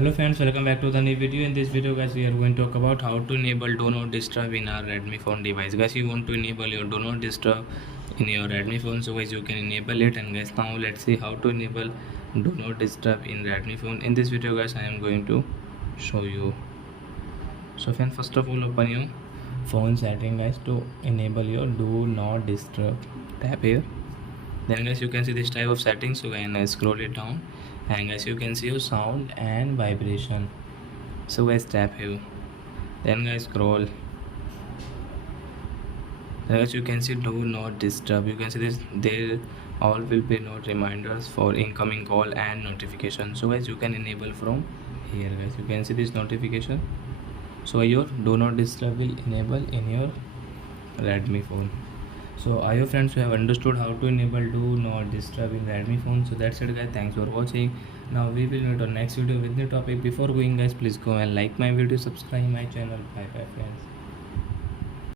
Hello friends, welcome back to the new video. In this video guys, we are going to talk about how to enable do not disturb in our Redmi phone device. Guys, you want to enable your do not disturb in your Redmi phone, so guys you can enable it. And guys, now let's see how to enable do not disturb in Redmi phone. In this video guys, I am going to show you. So friends, first of all, open your phone setting guys to enable your do not disturb. Tap here. Then guys, you can see this type of settings. So guys, scroll it down, and guys you can see your sound and vibration. So guys, tap here. Then guys, scroll. Then guys, you can see do not disturb. You can see this, there all will be not reminders for incoming call and notification. So guys, you can enable from here guys. You can see this notification, so your do not disturb will enable in your Redmi phone. So I hope friends you have understood how to enable do not disturb in Redmi phone. So that's it guys, thanks for watching. Now we will meet on next video with new topic. Before going guys, please go and like my video, subscribe my channel. Bye bye friends.